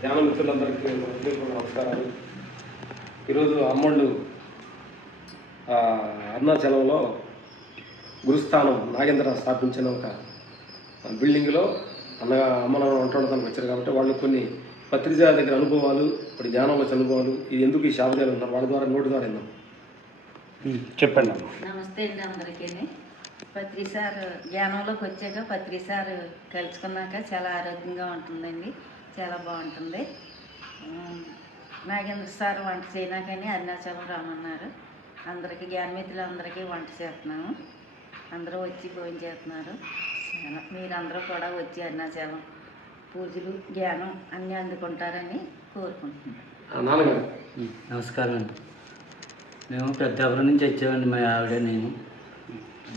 ధ్యాన మిత్రులందరికీ నమస్కారాలు. ఈరోజు అమ్మళ్ళు ఆ, అరుణాచలంలో గురుస్థానం నాగేంద్ర స్థాపించిన ఒక బిల్డింగ్లో అన్న అమ్మ నాన్న వంటడానికి వచ్చారు కాబట్టి వాళ్ళు కొన్ని పత్రిజా దగ్గర అనుభవాలు ఇప్పుడు ధ్యానంలో వచ్చే అనుభవాలు ఇది ఎందుకు ఈ షాప్ దగ్గర ఉన్నారు? వాళ్ళ ద్వారా నోటి ద్వారా విన్నాం చెప్పండి అమ్మ. నమస్తే అండి అందరికీ పత్రి సార్ జ్ఞానంలోకి వచ్చాక పత్రి సార్ కలుసుకున్నాక చాలా ఆరోగ్యంగా ఉంటుందండి. చాలా బాగుంటుంది. నాగేంద్ర సార్ వంట చేయనాకని అరుణాచలం రామన్నారు అందరికీ జ్ఞానమిత్రులు అందరికీ వంట చేస్తున్నాము అందరూ వచ్చి భోజనం చేస్తున్నారు. చాలా మీరందరూ కూడా వచ్చి అరుణాచలం పూజలు జ్ఞానం అన్నీ అందుకుంటారని కోరుకుంటున్నాను. నమస్కారం అండి. మేము పెద్దాపురం నుంచి వచ్చామండి మా ఆవిడ నేను.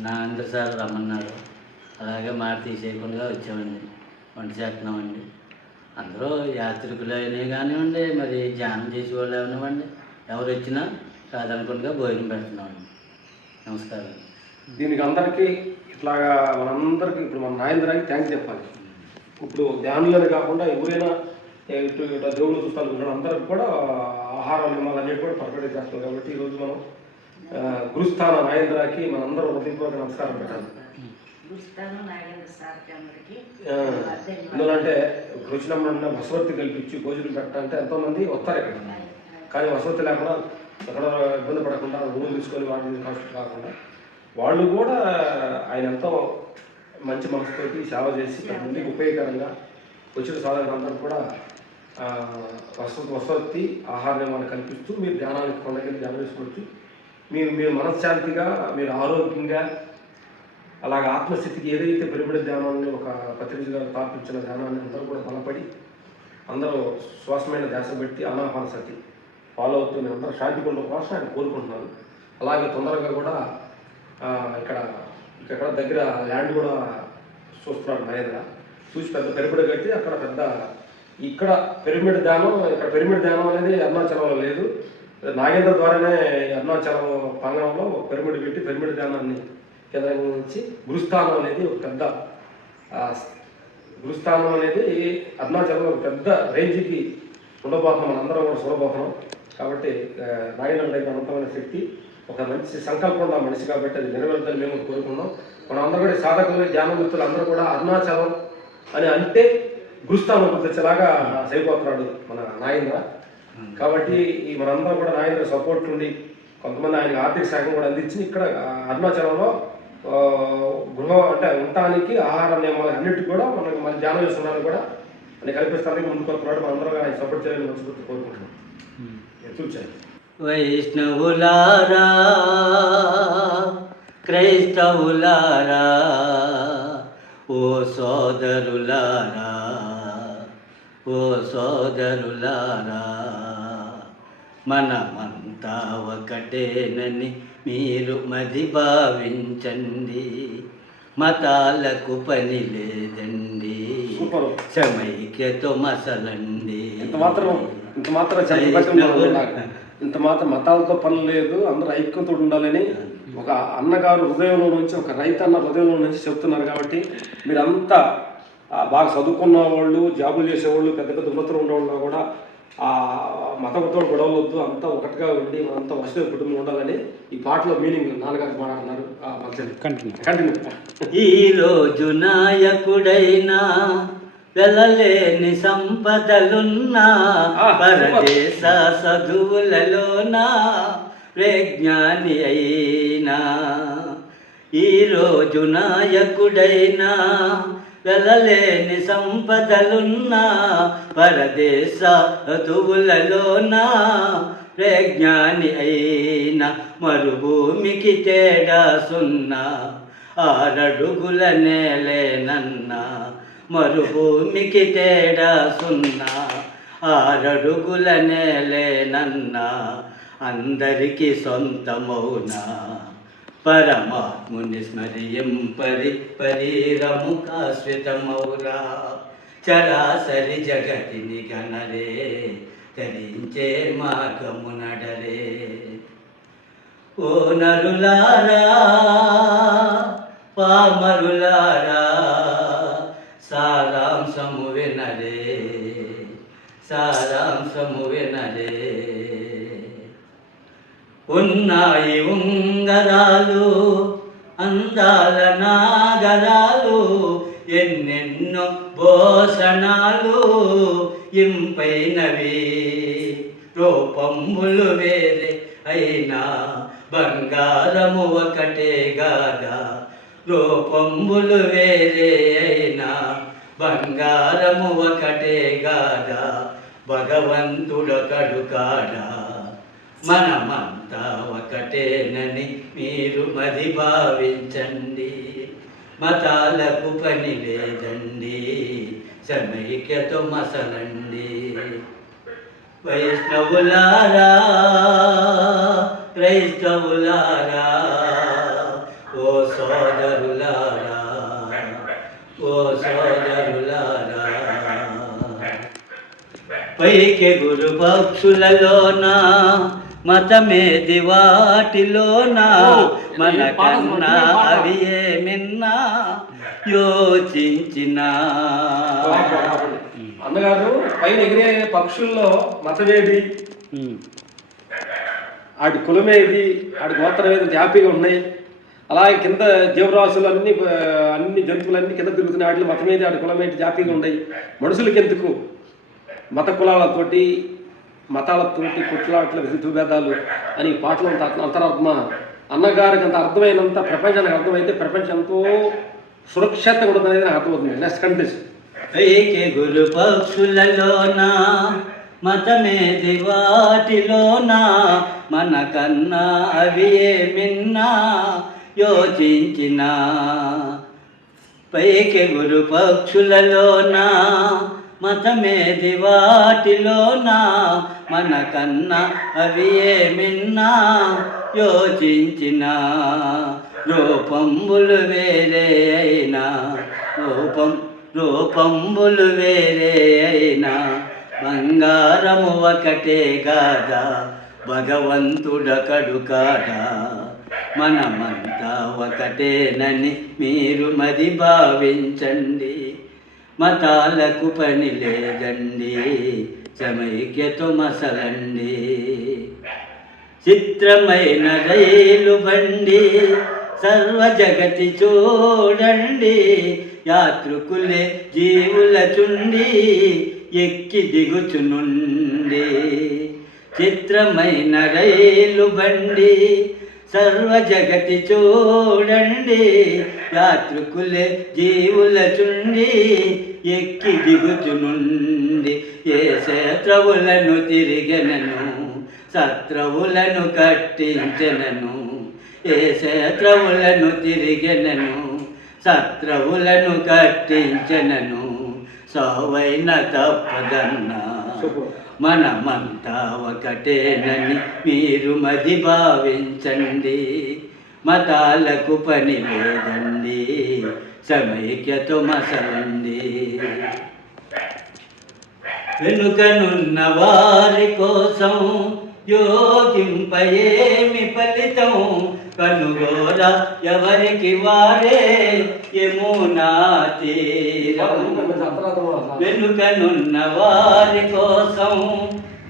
నా అందరు సార్ రమ్మన్నారు. అలాగే మాట తీసేయకుండా వచ్చామండి. వంట చేస్తున్నామండి. అందరూ యాత్రికులు అయినా కానివ్వండి మరి ధ్యానం చేసే వాళ్ళు అవనివ్వండి ఎవరు వచ్చినా కాదనకుండా భోజనం పెడుతున్నామండి. నమస్కారం. దీనికి అందరికీ ఇట్లాగా మనందరికీ ఇప్పుడు మన నాయంద్రానికి థ్యాంక్స్ చెప్పాలి. ఇప్పుడు ధ్యానులనే కాకుండా ఎవరైనా ఇటు ఇటు దేవుడు చూస్తాను అందరికి కూడా ఆహార నియమాలు అనేవి కూడా పర్ఫెక్ట్ చేస్తారు కాబట్టి ఈరోజు మనం గురుస్థాన నాయంద్రాకి మనందరం హృదయపూర్వక నమస్కారం పెట్టాలి. ఎందుకంటే వచ్చినప్పుడు వసవతి కల్పించి భోజనం పెట్టాలంటే ఎంతోమంది వస్తారు ఇక్కడ. కానీ వసతి లేకుండా ఎక్కడ ఇబ్బంది పడకుండా రూమ్ తీసుకొని వాటి కాస్ట్ కాకుండా వాళ్ళు కూడా ఆయన ఎంతో మంచి మనసుతోటి సేవ చేసి మందికి ఉపయోగకరంగా వచ్చిన సాధకులందరూ కూడా వసతి వసతి ఆహార నియమాలు కల్పిస్తూ మీరు ధ్యానానికి కొండకెళ్ళి ధ్యానం చేసుకోవచ్చు మీరు మీరు మనశ్శాంతిగా మీరు ఆరోగ్యంగా అలాగ ఆత్మస్థితికి ఏదైతే పెరుగుబడి ధ్యానాన్ని ఒక పత్రిక గారు స్థాపించిన ధ్యానాన్ని అందరూ కూడా బలపడి అందరూ శ్వాసమైన ధ్యాస పెట్టి అనాహార సతి ఫాలో అవుతూ నేను అందరూ శాంతి పొందడం కోసం ఆయన కోరుకుంటున్నాను అలాగే తొందరగా కూడా ఇక్కడ ఇక్కడ దగ్గర ల్యాండ్ కూడా చూస్తున్నాడు మహేంద్ర. చూసి పెద్ద పిరమిడ్ కట్టి అక్కడ పెద్ద ఇక్కడ పిరమిడ్ ధ్యానం ఇక్కడ పిరమిడ్ ధ్యానం అనేది అరుణాచలంలో లేదు. నాగేంద్ర ద్వారానే ఈ అరుణాచలం పంగంలో ఒక పిరమిడ్ పెట్టి పిరమిడ్ ధ్యానాన్ని కేంద్రంగా నుంచి గురుస్థానం అనేది ఒక పెద్ద గురుస్థానం అనేది అరుణాచలంలో ఒక పెద్ద రేంజ్కి ఉండబోతున్నాం. మనందరం కూడా చూడబోతున్నాం. కాబట్టి ఆ, అనంతమైన శక్తి ఒక మంచి సంకల్పం ఉన్న మనిషి కాబట్టి అది నెరవేరుద్దని మేము కోరుకున్నాం మనం అందరూ కూడా సాధకులు ధ్యాన అందరూ కూడా అరుణాచలం అని అంటే గురుస్థానం గుర్తొచ్చేలాగా సరిపోతున్నాడు మన నాయంద్ర కాబట్టి ఈ మనందరం కూడా నాయంద్ర సపోర్ట్ ఉండి కొంతమంది ఆయనకి ఆర్థిక సహాయం కూడా అందించి ఇక్కడ అరుణాచలంలో గృహ అంటే ఉండటానికి ఆహార నియమాలు అన్నిటికీ కూడా మనకి మన ధ్యానం చేస్తున్నారని కూడా అని కల్పిస్తానికి ముందుకు వస్తున్నాడు మనందరం ఆయన సపోర్ట్ చేయాలని మనస్ఫూర్తి కోరుకుంటున్నాం. చూచాను వైష్ణవులారా క్రైస్తవులారా ఓ సోదరులారా ఓ సోదరులారా మనమంతా ఒకటేనని మీరు మది భావించండి మతాలకు పని లేదండి. సమైక్యతో మసలండి. ఇంత మాత్రం ఇంత మాత్రం ఇంత మాత్రం మతాలతో పని లేదు అందరూ ఐక్యతో ఉండాలని ఒక అన్నగారు హృదయంలో నుంచి ఒక రైతన్న హృదయంలో నుంచి చెప్తున్నారు కాబట్టి మీరంతా బాగా చదువుకున్న వాళ్ళు జాబులు చేసేవాళ్ళు పెద్ద పెద్ద ఉన్నతులు ఉన్నవాళ్ళు కూడా ఆ మతంతో గొడవలు వద్దు అంతా ఒకటిగా ఉండి మనంతా వసతి కుటుంబం ఉండాలని ఈ పాటలో మీనింగ్ నాన్నగారు మాట్లాడుతున్నారు. మంచిది కంటిన్యూ కంటిన్యూ ఈరోజు నాయకుడైనా వెళ్ళలేని సంపదలున్నా పరదేశ చదువులలోనా ప్రజ్ఞాని అయినా ఈరోజు నాయకుడైనా వెళ్ళలేని సంపదలున్నా పరదేశ చదువులలోనా ప్రజ్ఞాని అయిన మరుభూమికి తేడా సున్నా ఆరడుగుల నేలేనన్నా? మరుభూమికి తేడా సున్నా ఆరడుగుల నేలేనన్నా? అందరికీ సొంతమౌనా పరమాత్ముని స్మరియంపరి పరీరము కాశ్రితమౌరా చరాసరి జగతిని గణరే తరించే మార్గము నడరే. ఓ నరులారా పామరులారా సారాంశము వినరే సారాంశము వినరే. ఉన్నాయి ఉంగరాలు అందాల నాగరాలు ఎన్నెన్నో భోషణాలు ఇంపైనవి. రూపములు వేరే అయినా బంగారము ఒకటే గాదా. రూపంబులు వేరే అయినా బంగారము ఒకటే గాదా. భగవంతుడొకడు కాడా. మనమంతా ఒకటేనని మీరు మది భావించండి మతాలకు పని లేదండి. సమైక్యతో మసలండి. వైష్ణవులారా క్రైస్తవులారా ఓ సోదరులారా ఓ సోదరులారా. పైకి గురు పక్షులలోనా మతమేది వాటిలోన మన కన్నా అవి ఏమిన్నా యోచించిన. అన్నగారు పైన ఎగిరే పక్షుల్లో మతమేది? ఆడి కులమేది? ఆడి గోత్రం ఏది హ్యాపీగా ఉన్నాయి. అలాగే కింద జీవరాశులు అన్ని అన్ని జంతువులన్నీ కింద తిరుగుతున్నాయి. వాటిలో మతమేది ఆడి కులమేది హ్యాపీగా ఉన్నాయి. మనుషులకి ఎందుకు? మత కులాలతోటి మతాలతోటి కుట్లాట్ల విధుభేదాలు అని పాటలు అంత అంతరాత్మ అన్నగారికి అంత అర్థమైనంత ప్రపంచానికి అర్థమైతే ప్రపంచం ఎంతో సురక్షితంగా ఉంటుందనేది నాకు అర్థమవుతుంది. నెక్స్ట్ కండిషన్ పైకి గురు పక్షులలోన మతమేది వాటిలోన మన కన్నా అవి ఏమిన్నా యోచించిన. పైకి గురు పక్షులలోనా మతమేది వాటిలోనా మన కన్నా అవి ఏమిన్నా యోచించిన. రూపంబులు వేరే అయినా రూపం రూపంబులు వేరే అయినా. బంగారము ఒకటే కాదా భగవంతుడకడు కాదా. మనమంతా ఒకటేనని మీరు మది భావించండి. మతాలకు పని లేదండి సమైక్యతో మసలండి చిత్రమైన రైలు బండి సర్వ జగతి చూడండి. యాత్రికులే జీవుల చుండి ఎక్కి దిగుచునుండి. చిత్రమైన రైలు బండి సర్వ జగతి చూడండి యాత్రికులే జీవుల చుండి ఎక్కి దిగుచునుండి ఏ శత్రువులను తిరిగెనను శత్రువులను కట్టించెనను ఏ శత్రువులను తిరిగెనను శత్రువులను కట్టించెనను సవైన తప్పదన్నా. మనమంతా ఒకటేనని మీరు మది భావించండి. మతాలకు పని లేదండి. సమైక్యతో మసలండి. వెనుకనున్న వారి కోసం యోగింపయేమి ఫలితం. కనుగోర ఎవరికి వారే యమునా తీరం వెనుకనున్న వారి కోసం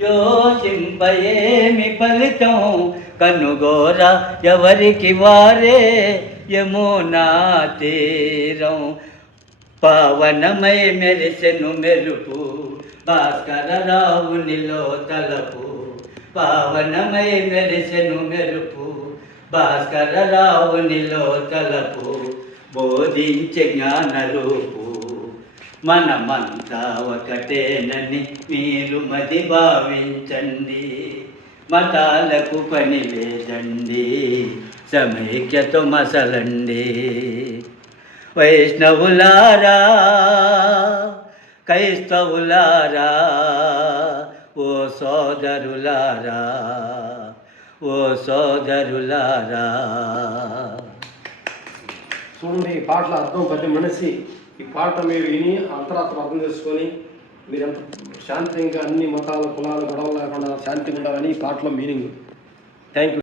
యోచింపయేమి ఫలితం? కనుగోర ఎవరికి వారే? యమునా తీరం పావనమై మెరిసెను మెరుపు. భాస్కర రావునిలో తలపు పావనమై మెరిసెను మెరుపు. భాస్కర రావునిలో తలపు బోధించే జ్ఞానరూపు. మనమంతా ఒకటేనని మీరు మది భావించండి. మతాలకు పని లేదండి. సమైక్యతో మసలండి. వైష్ణవులారా క్రైస్తవులారా ఓ సోదరులారా ఓ సోదరులారా. చూడండి పాటల అర్థం పది మనిషి ఈ పాట మీరు విని అంతరాత్మ అర్థం చేసుకొని మీరు ఎంత శాంతంగా అన్ని మతాల కులాలు గొడవలు లేకుండా శాంతిగా ఉండాలని ఈ పాటలో మీనింగ్. Thank you